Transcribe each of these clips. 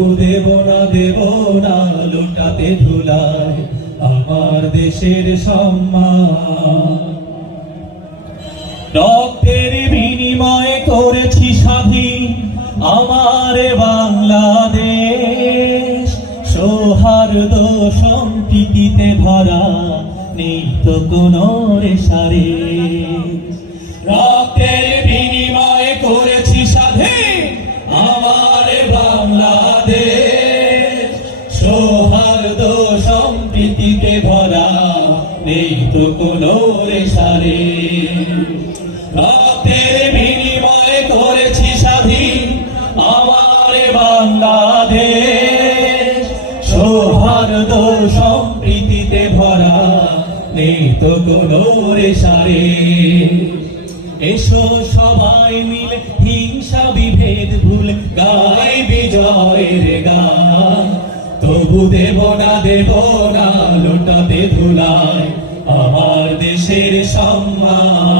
তবু দেব না দেব না লুটাতে ধুলায় আমার দেশের সম্মান। রক্তের বিনিময় করেছি স্বাধীন আমার বাংলাদেশ। সৌহার্দ সম্প্রীতিতে ভরা নেই তো কোনো রেশারে। রক্তের বিনিময় করেছি স্বাধীন আমার রক্তের আমার এসো সবাই মিলে বিভেদ ভুল গাই তবু দেব না দেব না, লোটাতে ধুলায় আমার দেশের সম্মান।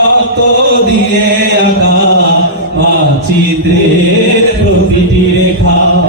রক্ত দিয়ে আঁকা মাছিদের প্রতিটি রেখা।